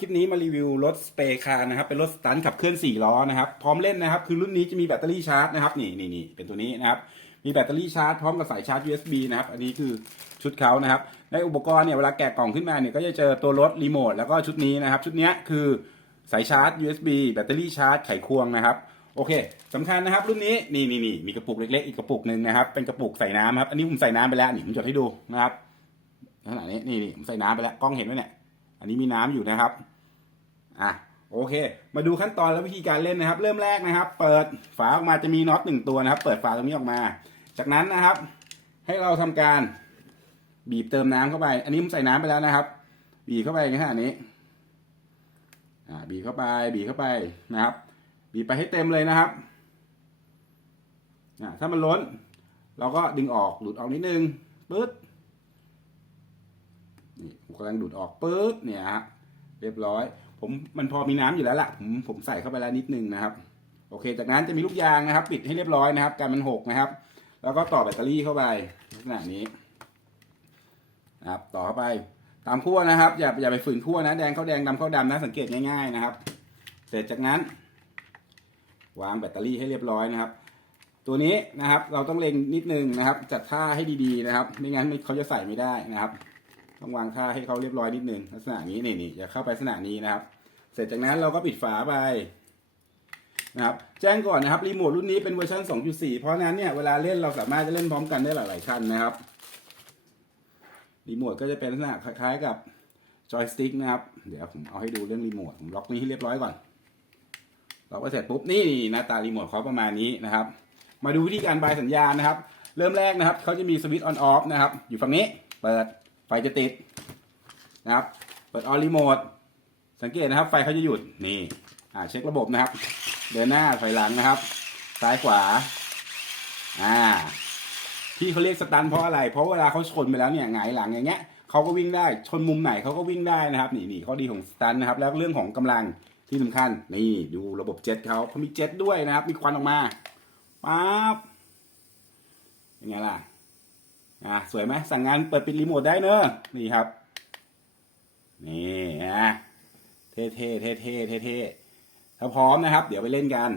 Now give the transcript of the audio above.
คลิปนี้มารีวิวรถสเปคาร์นะครับ เป็นรถสตันท์ขับเคลื่อน4ล้อนะครับ พร้อมเล่นนะครับ คือรุ่นนี้จะมีแบตเตอรี่ชาร์จนะครับ นี่นี่นี่เป็นตัวนี้นะครับ มีแบตเตอรี่ชาร์จพร้อมกับสายชาร์จ USB นะครับ อันนี้คือชุดเขานะครับ ในอุปกรณ์เนี่ยเวลาแกะกล่องขึ้นมาเนี่ยก็จะเจอตัวรถรีโมทแล้วก็ชุดนี้นะครับ ชุดนี้คือสายชาร์จ USB แบตเตอรี่ชาร์จไขควงนะครับ โอเคสำคัญนะครับ รุ่นนี้นี่นี่นี่มีกระปุกเล็กๆอีกกระปุกหนึ่งนะครับ เป็นกระปุกใส่น้ำครับ อันนี้ผมใส่น้ำไปแล้วนี่ผมจดให้ดูนะครับขนาดนี้นี่นี่ผมใส่น้ำไปแล้วกล้องเห็นไหมเนี่ย อันนี้มีน้ำอยู่นะครับอะโอเค มาดูขั้นตอนและวิธีการเล่นนะครับ เริ่มแรกนะครับ เปิดฝาออกมาจะมีน็อตหนึ่งตัวนะครับ เปิดฝาตรงนี้ออกมา จากนั้นนะครับ ให้เราทำการบีบเติมน้ำเข้าไป อันนี้ผมใส่น้ำไปแล้วนะครับ บีบเข้าไปขนาดนี้อ่าบีบเข้าไป บีบเข้าไปนะครับ บีบไปให้เต็มเลยนะครับอ่าถ้ามันล้น เราก็ดึงออกหลุดออกนิดนึงปึ๊ด นี่ผมกำลังดูดออกปึ๊ดเนี่ยฮะเรียบร้อย ผมมันพอมีน้ำอยู่แล้วล่ะผมผมใส่เข้าไปแล้วนิดนึงนะครับ โอเค จากนั้นจะมีลูกยางนะครับ ปิดให้เรียบร้อยนะครับการมันหกนะครับ แล้วก็ต่อแบตเตอรี่เข้าไปลักษณะนี้นะครับต่อเข้าไปตามขั้วนะครับ อย่าอย่าไปฝืนขั้วนะแดงเข้าแดงดำเข้าดำนะสังเกตง่ายๆนะครับ เสร็จจากนั้น วางแบตเตอรี่ให้เรียบร้อยนะครับ ตัวนี้นะครับ เราต้องเล็งนิดนึงนะครับ จัดท่าให้ดีๆนะครับ ไม่งั้นเขาจะใส่ไม่ได้นะครับ ต้องวางท่าให้เขาเรียบร้อยนิดนึงลักษณะนี้นี่นี่อย่าเข้าไปลักษณะนี้นะครับ เสร็จจากนั้นเราก็ปิดฝาไปนะครับแจ้งก่อนนะครับรีโมทรุ่นนี้เป็นเวอร์ชัน2.4 เพราะนั้นเนี่ยเวลาเล่นเราสามารถจะเล่นพร้อมกันได้หลายๆคันนะครับรีโมทก็จะเป็นลักษณะคล้ายๆกับจอยสติ๊กนะครับเดี๋ยวผมเอาให้ดูเรื่องรีโมทผมล็อกนี้ให้เรียบร้อยก่อนล็อกไปเสร็จปุ๊บนี่หน้าตารีโมทเขาประมาณนี้นะครับ มาดูวิธีการบายสัญญาณนะครับ เริ่มแรกนะครับเขาจะมีสวิตช์ออนออฟนะครับอยู่ฝั่งนี้เปิด ไฟจะติดนะครับ เปิดออรีโมทสังเกตนะครับ ไฟเขาจะหยุดนี่อ่าเช็คระบบนะครับ เดินหน้าถอยหลังนะครับ ซ้ายขวาอ่าที่เขาเรียกสตันเพราะอะไร เพราะเวลาเขาชนไปแล้วเนี่ยหงายหลังอย่างเงี้ยเขาก็วิ่งได้ชนมุมไหนเขาก็วิ่งได้นะครับ นี่นี่ข้อดีของสตันนะครับ แล้วเรื่องของกำลังที่สำคัญ นี่ดูระบบเจ็ตเขาเขามีเจ็ตด้วยนะครับ มีควันออกมาปั๊บเป็นไงล่ะ อะสวยไหมสั่งงานเปิดปิดรีโมทได้เนอะนี่ครับ นี่นะเท่ๆเท่ๆเท่ๆถ้าพร้อมนะครับ เดี๋ยวไปเล่นกัน